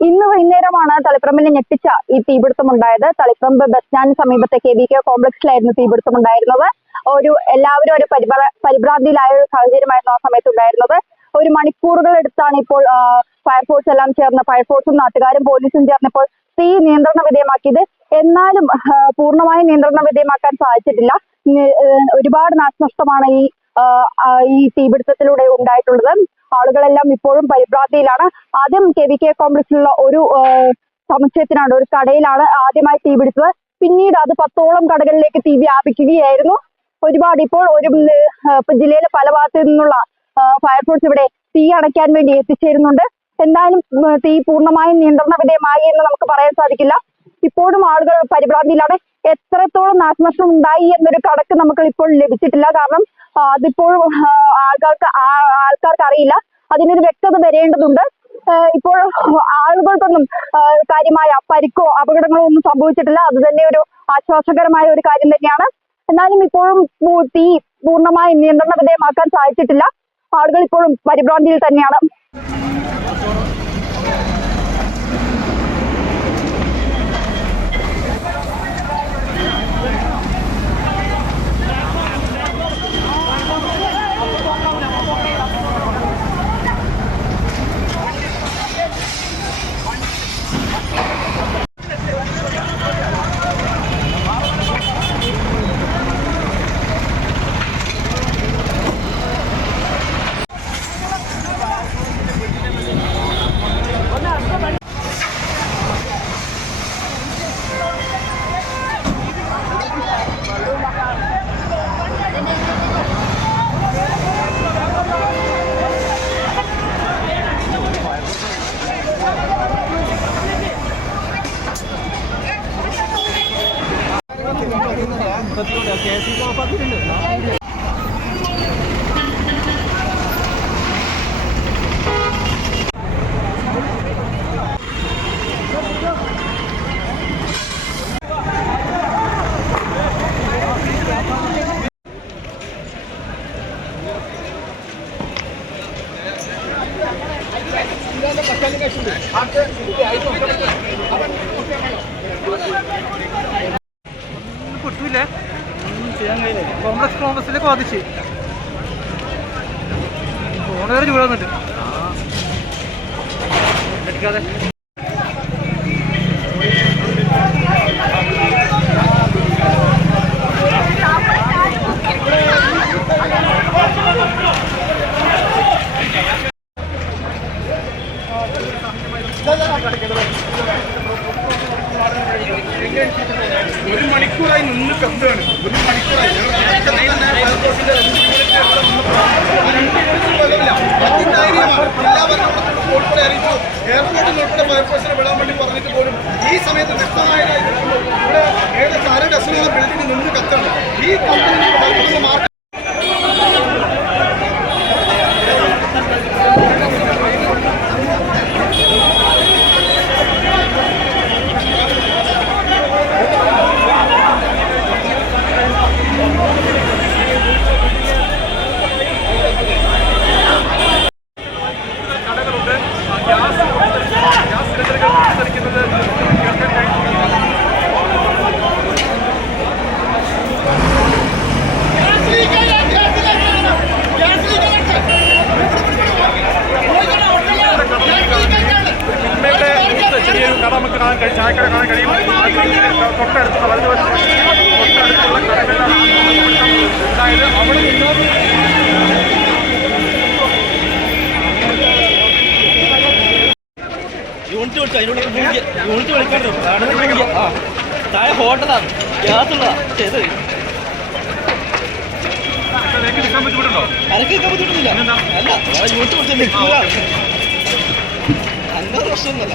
ഇന്ന് വൈകുന്നേരമാണ് തളിപ്പറമ്പിനെ ഞെട്ടിച്ച ഈ തീപിടുത്തം ഉണ്ടായത് തളിപ്പറമ്പ് ബസ് സ്റ്റാൻഡിന് സമീപത്തെ കെ വി കെ കോംപ്ലക്സിലായിരുന്നു തീപിടുത്തം ഉണ്ടായിരുന്നത് ഒരു എല്ലാവരും ഒരു പരിഭ്ര- പരിഭ്രാന്തിയിലായ ഒരു സാഹചര്യമായിരുന്നു ആ സമയത്ത് ഉണ്ടായിരുന്നത് ഒരു മണിക്കൂറുകൾ എടുത്താണ് ഇപ്പോൾ ഫയർഫോഴ്സ് എല്ലാം ചേർന്ന് ഫയർഫോഴ്സും നാട്ടുകാരും പോലീസും ചേർന്നപ്പോൾ തീ നിയന്ത്രണ വിധേയമാക്കിയത്. എന്നാലും പൂർണമായി നിയന്ത്രണ വിധേയമാക്കാൻ സാധിച്ചിട്ടില്ല. ഒരുപാട് നാശനഷ്ടമാണ് ഈ ഈ തീപിടുത്തത്തിലൂടെ ഉണ്ടായിട്ടുള്ളത്. ആളുകളെല്ലാം ഇപ്പോഴും പരിഭ്രാന്തിയിലാണ്. ആദ്യം കെ വി കെ കോംപ്ലക്സിലുള്ള ഒരു സമുച്ചയത്തിനാണ് ഒരു കടയിലാണ് ആദ്യമായി തീ പിടിച്ചത്. പിന്നീട് അത് പത്തോളം കടകളിലേക്ക് തീ വ്യാപിക്കുകയായിരുന്നു. ഒരുപാട് ഇപ്പോൾ ഒരു ജില്ലയിലെ പല ഭാഗത്തു നിന്നുള്ള ഫയർഫോഴ്സ് ഇവിടെ തീ അടയ്ക്കാൻ വേണ്ടി എത്തിച്ചേരുന്നുണ്ട്. എന്തായാലും തീ പൂർണമായും നിയന്ത്രണ വിധേയമായി എന്ന് നമുക്ക് പറയാൻ സാധിക്കില്ല. ഇപ്പോഴും ആളുകൾ പരിഭ്രാന്തിയിലാണ്. എത്രത്തോളം നാശനഷ്ടം ഉണ്ടായി എന്നൊരു കണക്ക് നമുക്ക് ഇപ്പോൾ ലഭിച്ചിട്ടില്ല. കാരണം അതിപ്പോഴും ആൾക്കാർക്ക് ആൾക്കാർക്ക് അറിയില്ല. അതിനൊരു വ്യക്തത വരേണ്ടതുണ്ട്. ഇപ്പോൾ ആളുകൾക്കൊന്നും കാര്യമായ പരിക്കോ അപകടങ്ങളോ ഒന്നും സംഭവിച്ചിട്ടില്ല. അത് തന്നെ ഒരു ആശ്വാസകരമായ ഒരു കാര്യം തന്നെയാണ്. എന്നാലും ഇപ്പോഴും തീ പൂർണമായി നിയന്ത്രണ വിധേയമാക്കാൻ സാധിച്ചിട്ടില്ല. ആളുകൾ ഇപ്പോഴും പരിഭ്രാന്തിയിൽ തന്നെയാണ്. ഫോൺ വരെ ചൂടാന്നിട്ട് എടുക്കാതെ. ഒരു മണിക്കൂറായി നിന്ന് കണ്ടാണ് ഒരു മണിക്കൂറായി. എയർപോർട്ടിൽ ഉൾപ്പെടെ ഫയർഫോഴ്സിനെ വിടാൻ വേണ്ടി പറഞ്ഞിട്ട് പോലും ഈ സമയത്ത് വ്യക്തമായ ഇവിടെ ഏകദേശം അര ഡസനോളം ബിൽഡിംഗ് നിന്ന് കത്താണ് ഈ കമ്പനി മാർക്ക് വിളിച്ചു അതിനുള്ള യൂണിറ്റ് വിളിക്കാണ്ടോ ആ. താഴെ ഹോട്ടലാണ്. ഗ്യാസ് ഉള്ളതാ. ചെയ്ത് അതിലേക്ക് നിൽക്കാൻ ബുദ്ധിമുട്ടുണ്ടോ അനക്ക് നിൽക്കാൻ ബുദ്ധിമുട്ടില്ല അല്ല യൂണിറ്റ് വിളിച്ച നിൽക്കൂലാണ് അങ്ങനെ പ്രശ്നമൊന്നുമല്ല.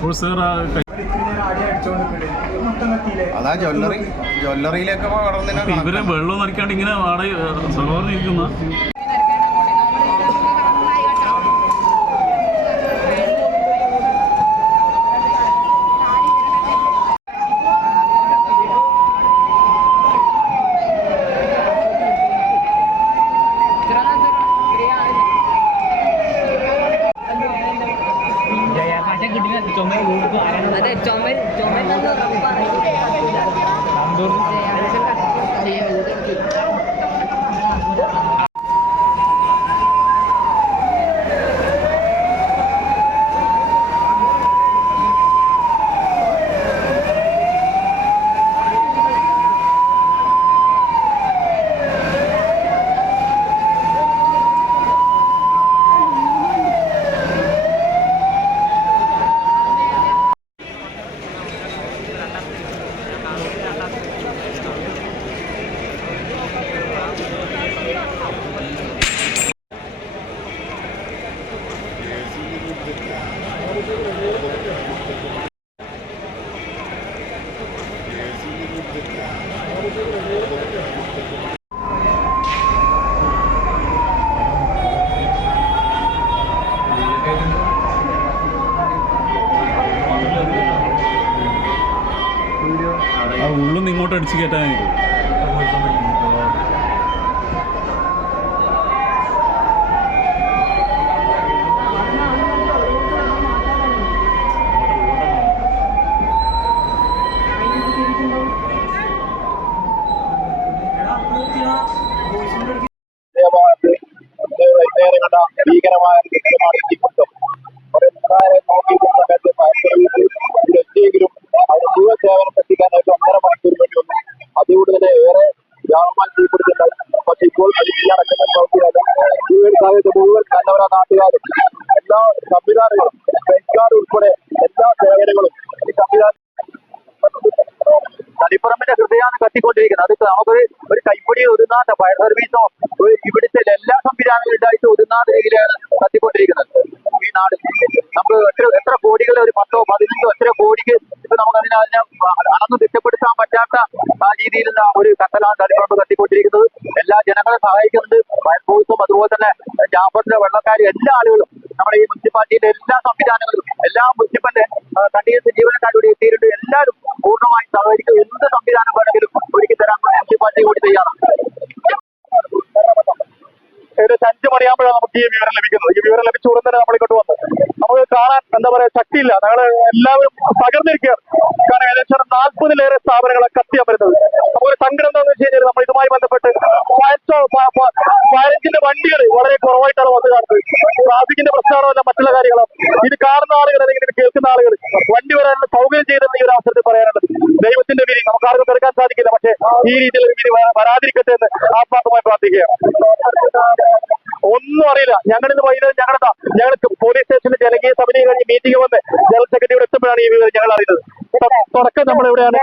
ഗഫൂർ ജ്വല്ലറി. ജ്വല്ലറിയിലൊക്കെ ഇവർ വെള്ളം നിറക്കാണ്ട് ഇങ്ങനെ വാടക സഹോദരൻ ഇരിക്കുന്ന അതെ ചുമ ചുമ രാജ്യത്തെ എല്ലാ സംവിധാനങ്ങളുണ്ടായിട്ട് ഒതുങ്ങാതെയിലാണ് വണ്ടികൾ വളരെ കുറവായിട്ടാണ് വന്ന് കാണുന്നത്. ട്രാഫിക്കിന്റെ പ്രശ്നമാണോ മറ്റുള്ള കാര്യങ്ങളോ ഇത് കാണുന്ന ആളുകൾ അല്ലെങ്കിൽ ഇത് കേൾക്കുന്ന ആളുകൾ വണ്ടി വരാനുള്ള സൗകര്യം ചെയ്തെന്ന് ഈ ഒരു അവസരത്തിൽ പറയാനുള്ളത്. ദൈവത്തിന്റെ വിധി നമുക്ക് ആർക്കും തീർക്കാൻ സാധിക്കില്ല. പക്ഷേ ഈ രീതിയിൽ ഒരു വിധി വരാതിരിക്കട്ടെ എന്ന് ആത്മാർത്ഥമായി പ്രാർത്ഥിക്കുകയാണ്. ഒന്നും അറിയില്ല. ഞങ്ങൾ ഇന്ന് വൈകുന്നേരം ഞങ്ങളുടെ ഞങ്ങൾ പോലീസ് സ്റ്റേഷനിൽ ജനകീയ സമിതി കഴിഞ്ഞ് മീറ്റിംഗ് വന്ന് ജനറൽ സെക്രട്ടറിയുടെ എത്തുമ്പോഴാണ് ഈ വിവരം ഞങ്ങൾ അറിയുന്നത്. തുടക്കം നമ്മൾ എവിടെയാണ്?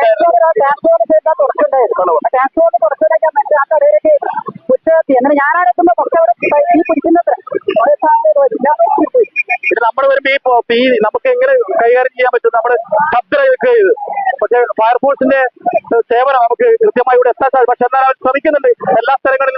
അങ്ങനെ ഞാനാണെത്തുമ്പോ നമ്മൾ വരുമ്പോ ഈ നമുക്ക് എങ്ങനെ കൈകാര്യം ചെയ്യാൻ പറ്റും? നമ്മൾ ഭദ്ര നിൽക്കുക ചെയ്ത് പക്ഷേ ഫയർഫോഴ്സിന്റെ സേവനം നമുക്ക് കൃത്യമായി ഇവിടെ എത്താൻ സാധിക്കും. പക്ഷെ എന്നാൽ അവർ ശ്രമിക്കുന്നുണ്ട്. എല്ലാ സ്ഥലങ്ങളിലും